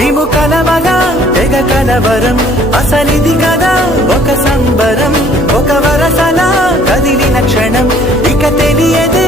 మేము కలవగా తెగ కలవరం అసలిది కదా ఒక సంబరం ఒక వరసలా కదిలిన క్షణం ఇక తెలియదే